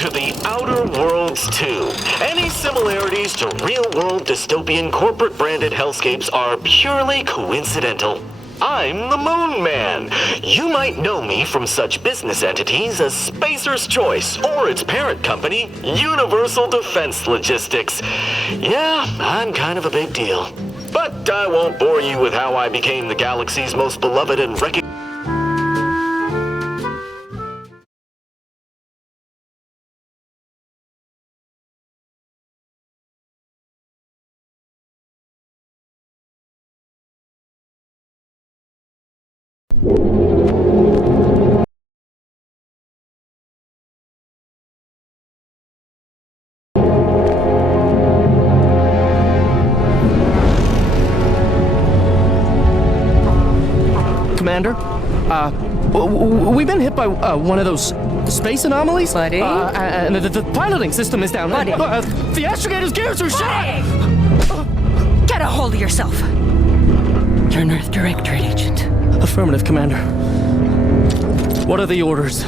to the Outer Worlds 2. Any similarities to real-world dystopian corporate-branded hellscapes are purely coincidental. I'm the Moon Man. You might know me from such business entities as Spacer's Choice or its parent company, Universal Defense Logistics. Yeah, I'm kind of a big deal. But I won't bore you with how I became the galaxy's most beloved and recognized. Commander, we've been hit by one of those space anomalies. Buddy? And the piloting system is down. Buddy? The astrogator's gears are shot! Get a hold of yourself! You're an Earth Directorate agent. Affirmative, Commander. What are the orders?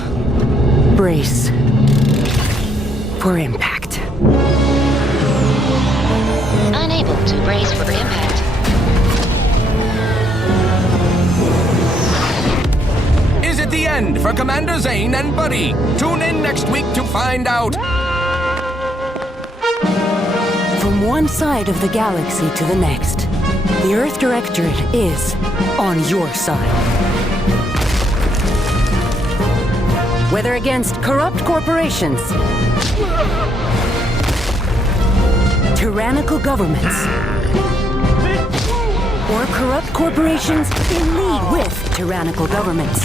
Brace for impact. Unable to brace for impact. Is it the end for Commander Zane and Buddy? Tune in next week to find out. From one side of the galaxy to the next, the Earth Directorate is on your side. Whether against corrupt corporations, tyrannical governments, or corrupt corporations in league with tyrannical governments,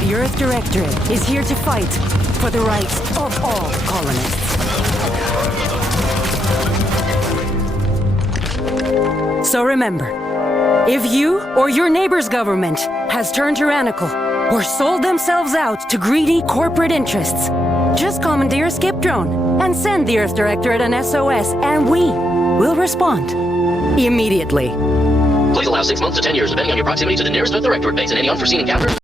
the Earth Directorate is here to fight for the rights of all colonists. So remember, if you or your neighbor's government has turned tyrannical or sold themselves out to greedy corporate interests, just commandeer a skip drone and send the Earth Directorate an SOS, and we will respond immediately. Please allow 6 months to 10 years, depending on your proximity to the nearest Earth Directorate base and any unforeseen encounter.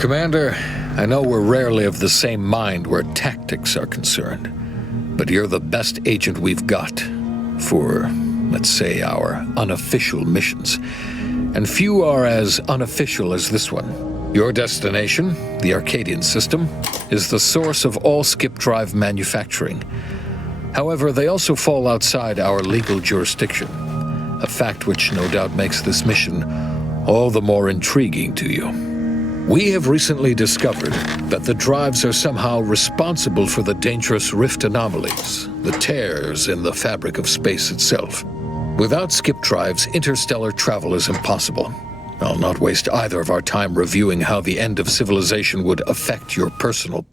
Commander, I know we're rarely of the same mind where tactics are concerned, but you're the best agent we've got for, let's say, our unofficial missions. And few are as unofficial as this one. Your destination, the Arcadian system, is the source of all skip drive manufacturing. However, they also fall outside our legal jurisdiction, a fact which no doubt makes this mission all the more intriguing to you. We have recently discovered that the drives are somehow responsible for the dangerous rift anomalies, the tears in the fabric of space itself. Without skip drives, interstellar travel is impossible. I'll not waste either of our time reviewing how the end of civilization would affect your personal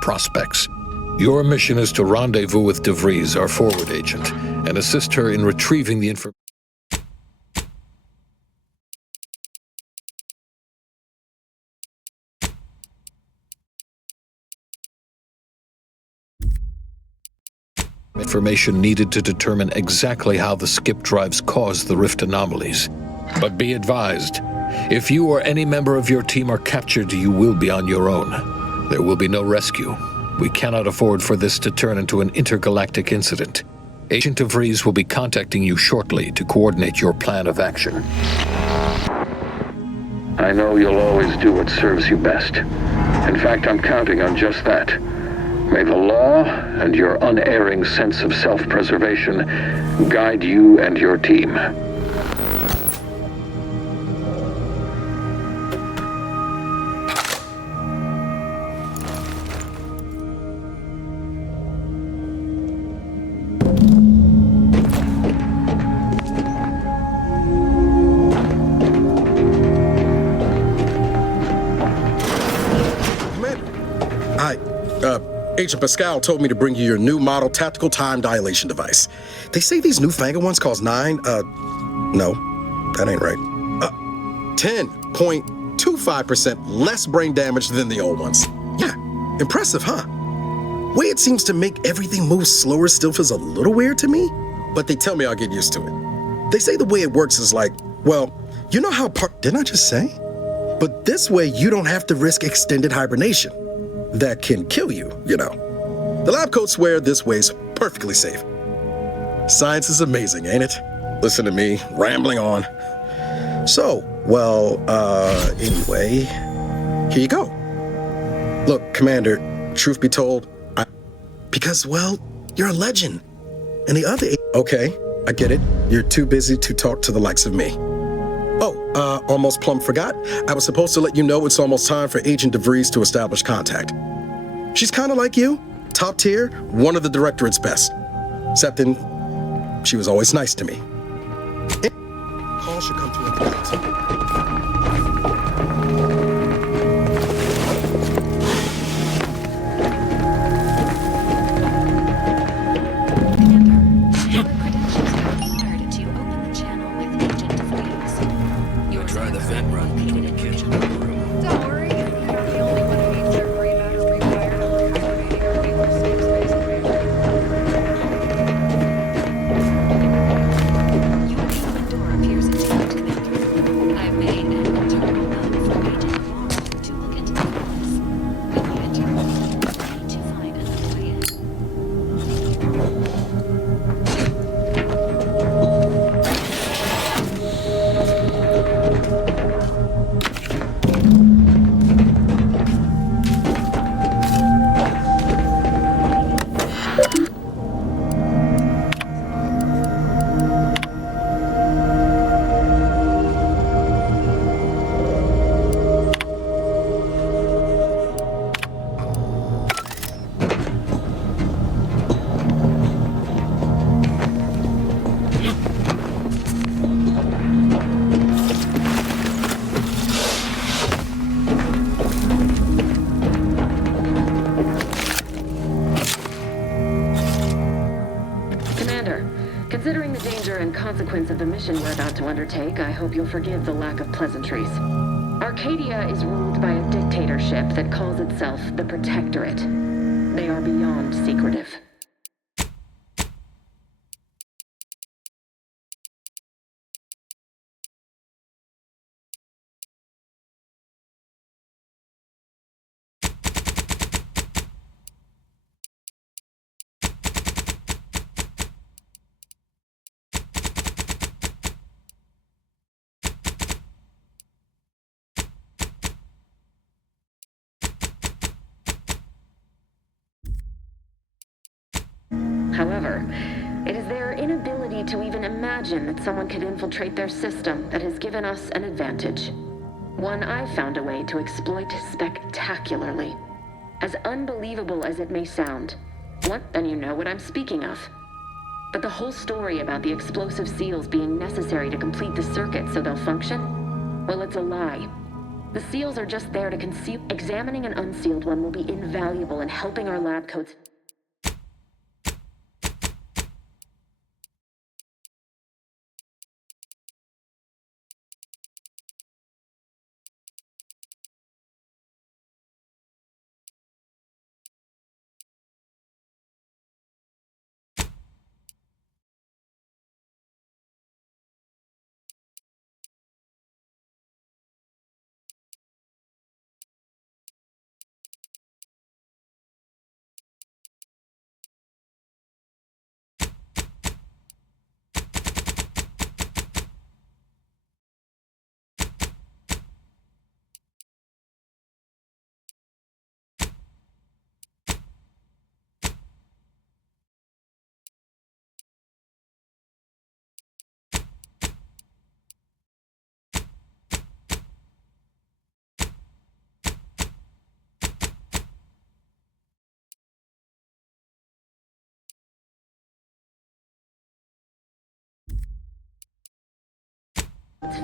prospects. Your mission is to rendezvous with DeVries, our forward agent, and assist her in retrieving the information needed to determine exactly how the skip drives cause the rift anomalies. But be advised, if you or any member of your team are captured, you will be on your own. There will be no rescue. We cannot afford for this to turn into an intergalactic incident. Agent DeVries will be contacting you shortly to coordinate your plan of action. I know you'll always do what serves you best. In fact, I'm counting on just that. May the law and your unerring sense of self-preservation guide you and your team. Agent Pascal told me to bring you your new model tactical time dilation device. They say these newfangled ones cause no, that ain't right. 10.25% less brain damage than the old ones. Yeah, impressive, huh? Way it seems to make everything move slower still feels a little weird to me, but they tell me I'll get used to it. They say the way it works is like, well, you know how didn't I just say? But this way you don't have to risk extended hibernation. That can kill you, you know. The lab coats swear this way's perfectly safe. Science is amazing, ain't it? Listen to me, rambling on. So, well, anyway, here you go. Look, Commander, truth be told, because, well, you're a legend. And the other... Okay, I get it. You're too busy to talk to the likes of me. Oh, almost plumb forgot. I was supposed to let you know it's almost time for Agent DeVries to establish contact. She's kind of like you, top tier, one of the Directorate's best. Except she was always nice to me. Call should come through at the lights. Considering the danger and consequence of the mission we're about to undertake, I hope you'll forgive the lack of pleasantries. Arcadia is ruled by a dictatorship that calls itself the Protectorate. They are beyond secretive. However, it is their inability to even imagine that someone could infiltrate their system that has given us an advantage. One I've found a way to exploit spectacularly. As unbelievable as it may sound. Then you know what I'm speaking of. But the whole story about the explosive seals being necessary to complete the circuit so they'll function? Well, it's a lie. The seals are just there to conceal. Examining an unsealed one will be invaluable in helping our lab coats.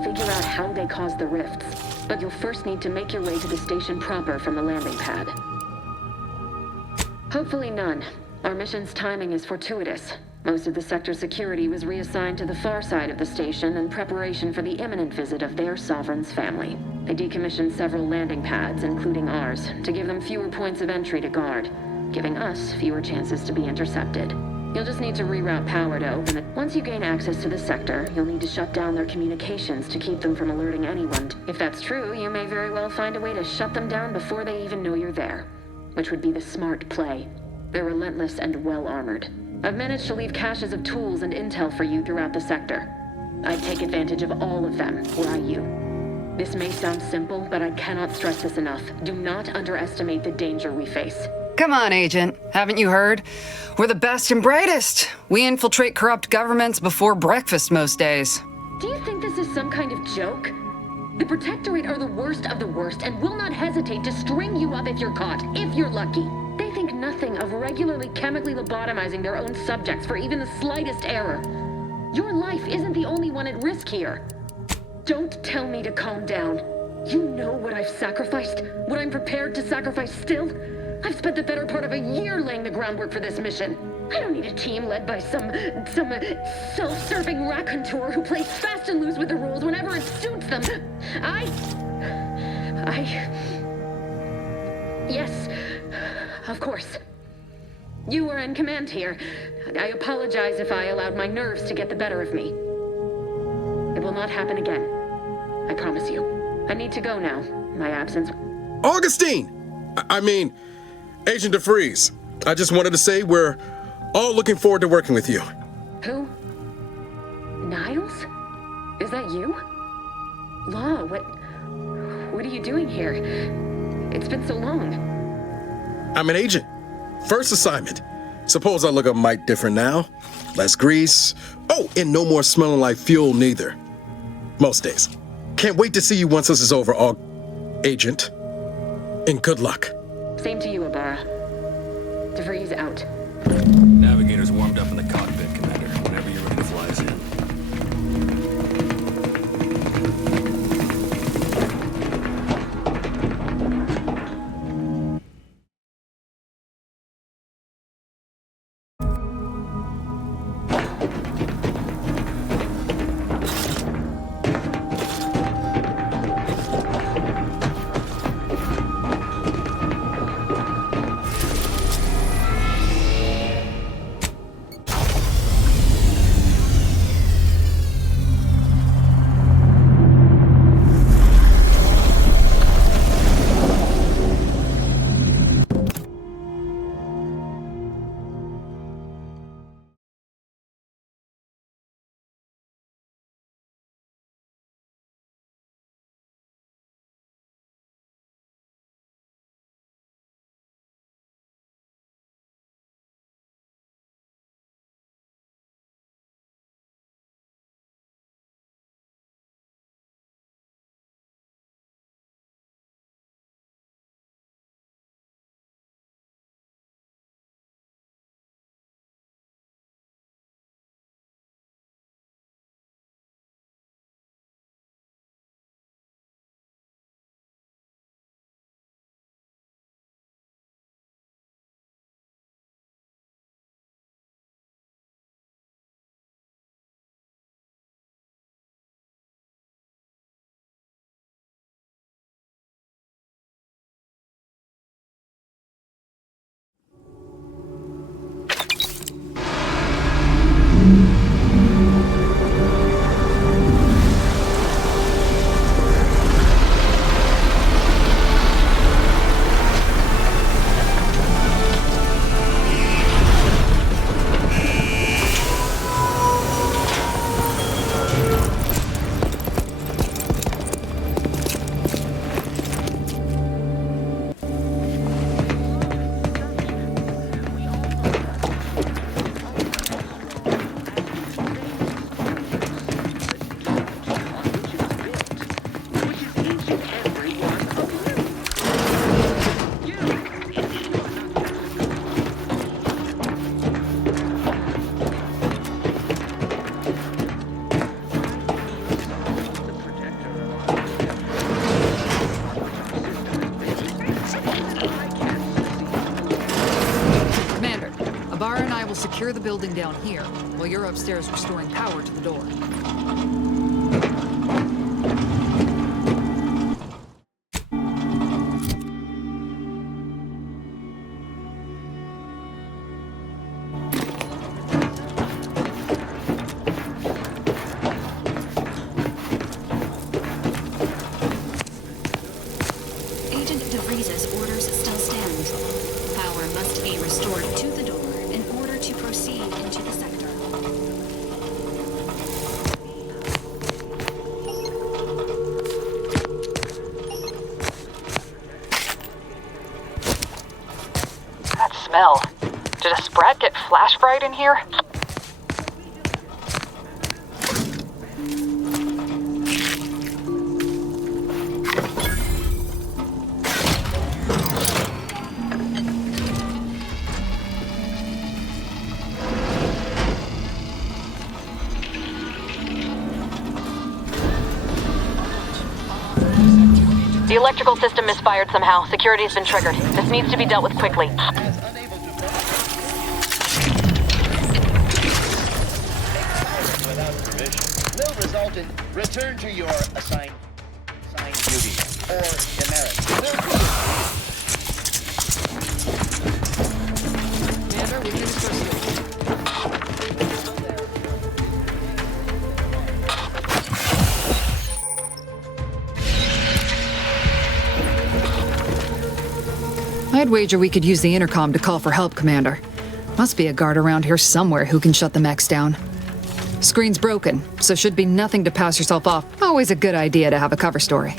Figure out how they caused the rifts, but you'll first need to make your way to the station proper from the landing pad. Hopefully none. Our mission's timing is fortuitous. Most of the sector's security was reassigned to the far side of the station in preparation for the imminent visit of their sovereign's family. They decommissioned several landing pads, including ours, to give them fewer points of entry to guard, giving us fewer chances to be intercepted. You'll just need to reroute power to open it. Once you gain access to the sector, you'll need to shut down their communications to keep them from alerting anyone. If that's true, you may very well find a way to shut them down before they even know you're there, which would be the smart play. They're relentless and well-armored. I've managed to leave caches of tools and intel for you throughout the sector. I'd take advantage of all of them, were I you. This may sound simple, but I cannot stress this enough. Do not underestimate the danger we face. Come on, Agent. Haven't you heard? We're the best and brightest. We infiltrate corrupt governments before breakfast most days. Do you think this is some kind of joke? The Protectorate are the worst of the worst and will not hesitate to string you up if you're caught, if you're lucky. They think nothing of regularly chemically lobotomizing their own subjects for even the slightest error. Your life isn't the only one at risk here. Don't tell me to calm down. You know what I've sacrificed? What I'm prepared to sacrifice still? I've spent the better part of a year laying the groundwork for this mission. I don't need a team led by some self-serving raconteur who plays fast and loose with the rules whenever it suits them. Yes, of course. You were in command here. I apologize if I allowed my nerves to get the better of me. It will not happen again. I promise you. I need to go now. My absence... Augustine! Agent DeFreeze. I just wanted to say we're all looking forward to working with you. Who? Niles? Is that you? Law, what are you doing here? It's been so long. I'm an agent. First assignment. Suppose I look a mite different now. Less grease. Oh, and no more smelling like fuel neither. Most days. Can't wait to see you once this is over, Agent. And good luck. Same to you, Ibarra. DeFreeze out. Navigator's warmed up in the cockpit, Commander. Whenever you're ready to fly us in. secure the building down here, while you're upstairs restoring power to the door. Smell. Did a sprat get flash fried in here? The electrical system misfired somehow. Security has been triggered. This needs to be dealt with quickly. Will result in return to your assigned duty or demerit. Commander, we can proceed. I'd wager we could use the intercom to call for help, Commander. Must be a guard around here somewhere who can shut the mechs down. Screen's broken, so should be nothing to pass yourself off. Always a good idea to have a cover story.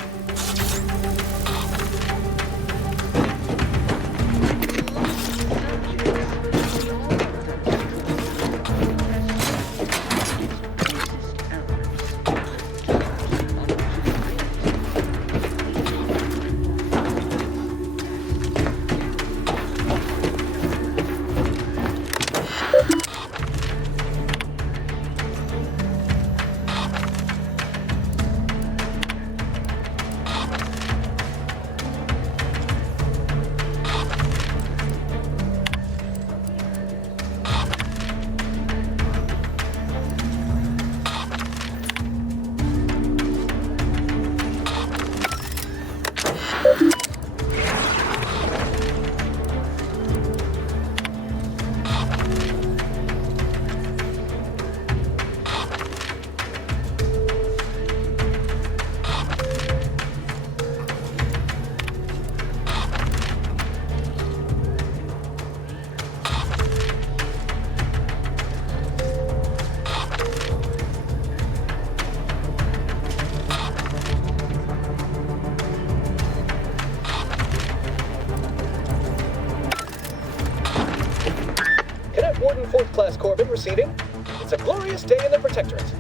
Class Corbin receiving. It's a glorious day in the Protectorate.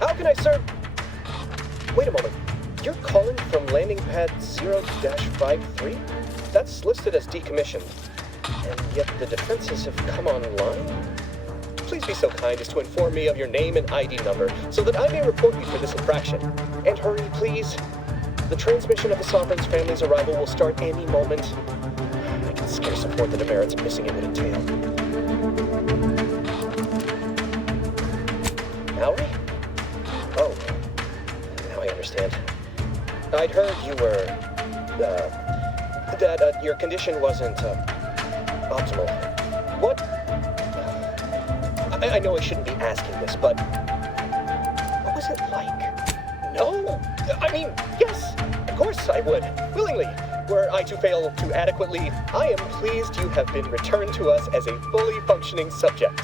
How can I serve? Wait a moment. You're calling from landing pad 0-53? That's listed as decommissioned. And yet the defenses have come online? Please be so kind as to inform me of your name and ID number so that I may report you for this infraction. And hurry, please. The transmission of the Sovereign's family's arrival will start any moment. I can scarce afford the demerits missing it would entail. Mallory? Oh, now I understand. I'd heard you were, that your condition wasn't, optimal. What? I know I shouldn't be asking this, but what was it like? No! I mean, yes! Of course I would, willingly. Were I to fail to adequately, I am pleased you have been returned to us as a fully functioning subject.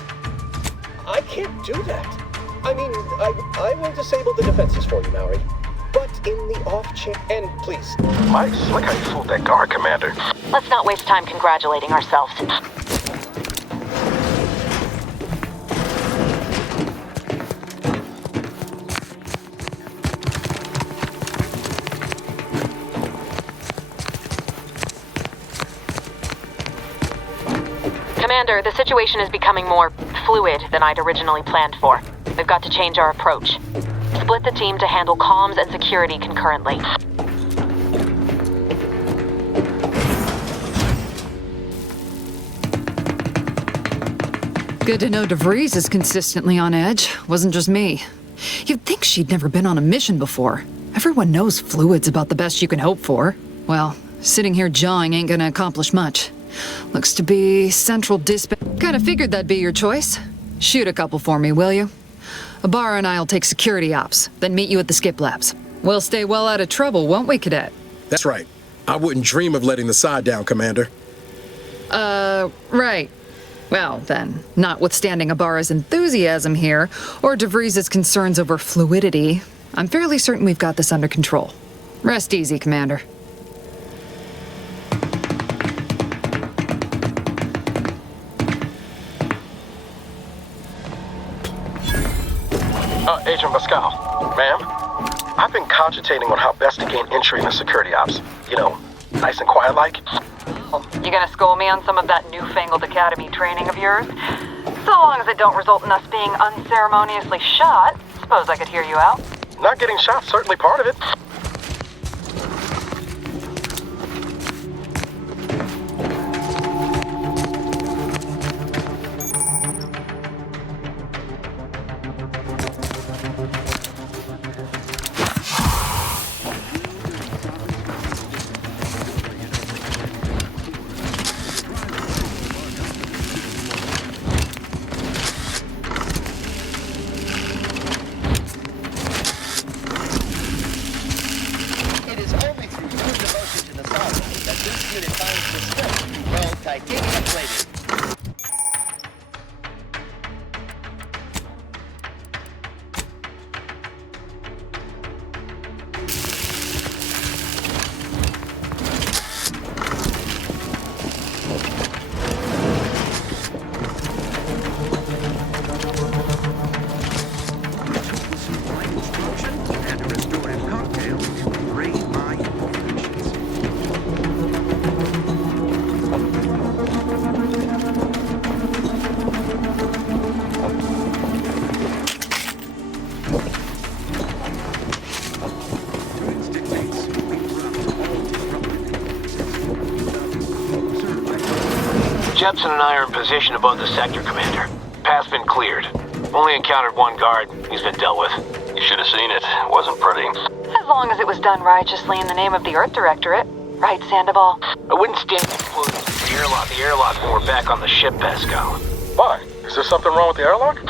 I can't do that. I mean, I will disable the defenses for you, Mallory. But in the off chance, and please. Mike, slick how you fooled that guard, Commander. Let's not waste time congratulating ourselves. Commander, the situation is becoming more fluid than I'd originally planned for. We've got to change our approach. Split the team to handle comms and security concurrently. Good to know DeVries is consistently on edge. Wasn't just me. You'd think she'd never been on a mission before. Everyone knows fluid's about the best you can hope for. Well, sitting here jawing ain't gonna accomplish much. Looks to be central dispatch. Kinda figured that'd be your choice. Shoot a couple for me, will you? Ibarra and I'll take security ops, then meet you at the skip labs. We'll stay well out of trouble, won't we, Cadet? That's right. I wouldn't dream of letting the side down, Commander. Right. Well, then, notwithstanding Ibarra's enthusiasm here, or DeVries' concerns over fluidity, I'm fairly certain we've got this under control. Rest easy, Commander. Agent Pascal, ma'am, I've been cogitating on how best to gain entry into security ops. You know, nice and quiet-like. You gonna school me on some of that newfangled academy training of yours? So long as it don't result in us being unceremoniously shot, suppose I could hear you out. Not getting shot, certainly part of it. Jepson and I are in position above the sector, Commander. Path's been cleared. Only encountered one guard. He's been dealt with. You should have seen it. Wasn't pretty. As long as it was done righteously in the name of the Earth Directorate. Right, Sandoval? I wouldn't stand too close to the airlock when we're back on the ship, Pascal. Why? Is there something wrong with the airlock?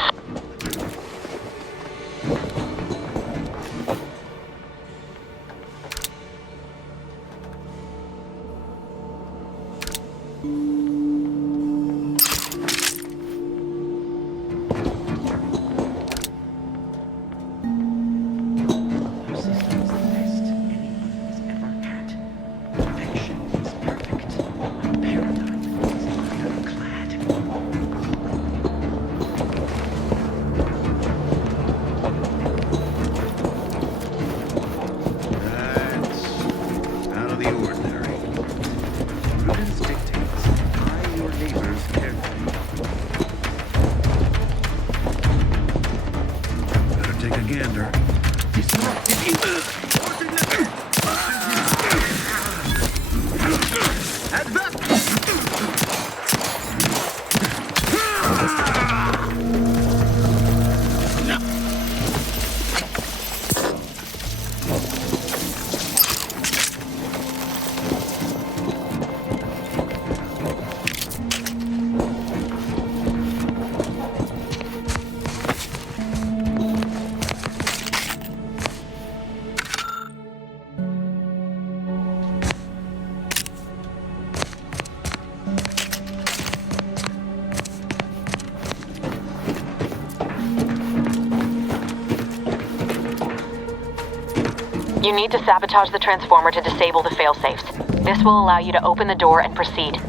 You need to sabotage the transformer to disable the failsafes. This will allow you to open the door and proceed.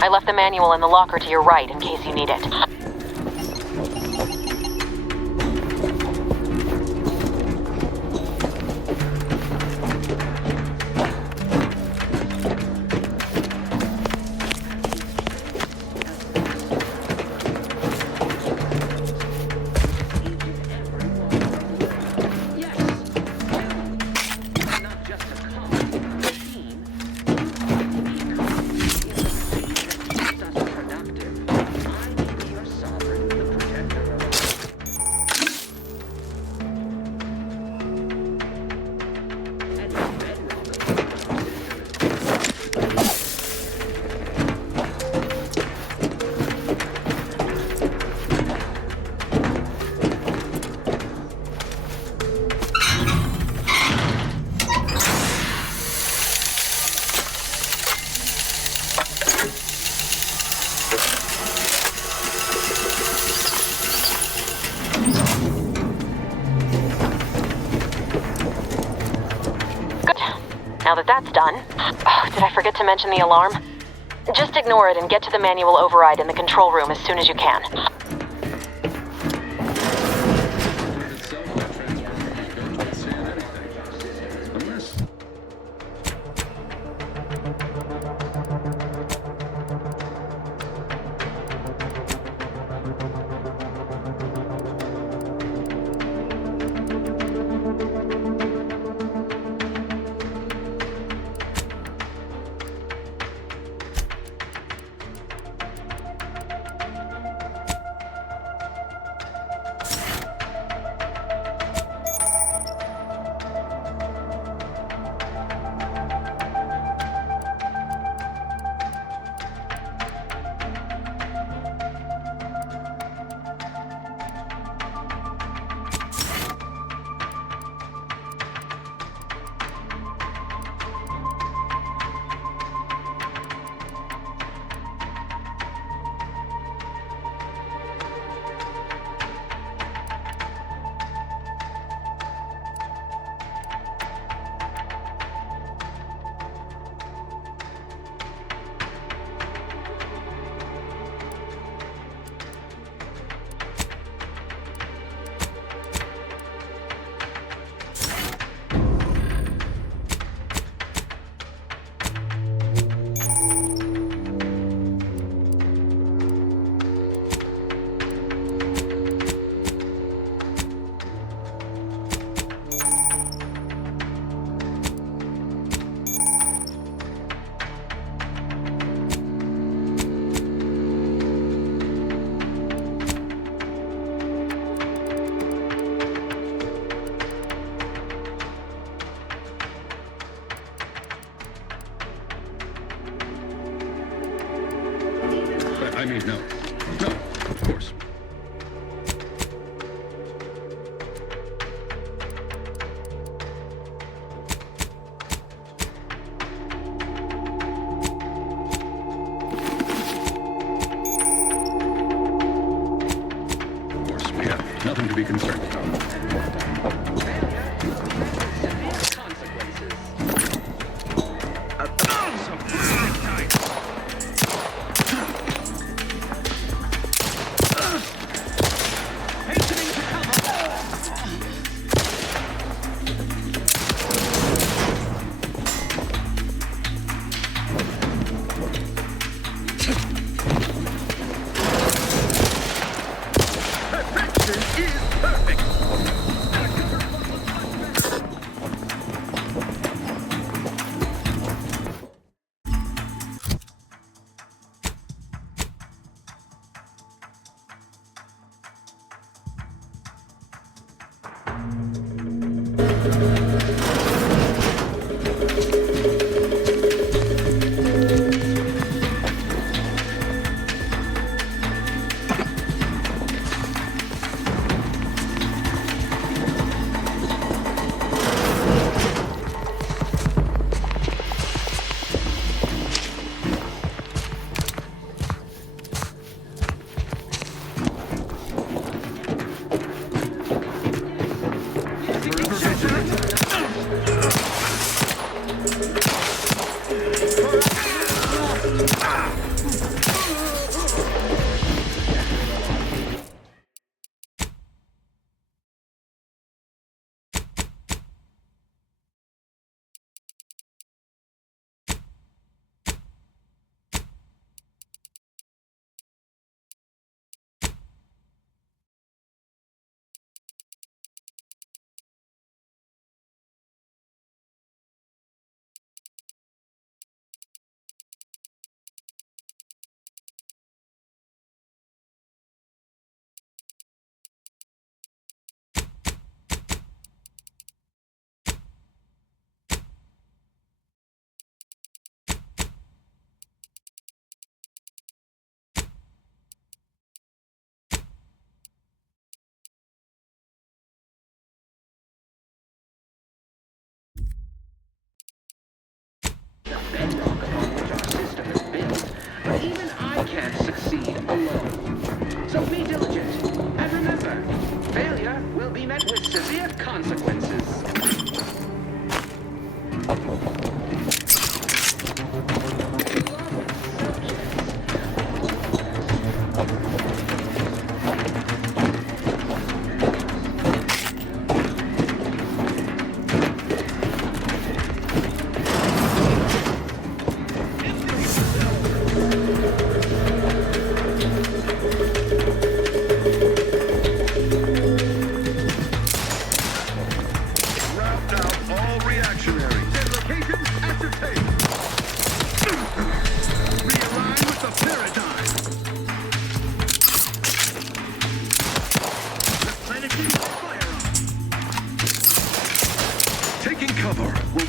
I left the manual in the locker to your right in case you need it. Good. Now that that's done... Oh, did I forget to mention the alarm? Just ignore it and get to the manual override in the control room as soon as you can. I mean, no. No, of course. Of course, we have nothing to be concerned about.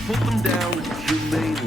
put them down humanely.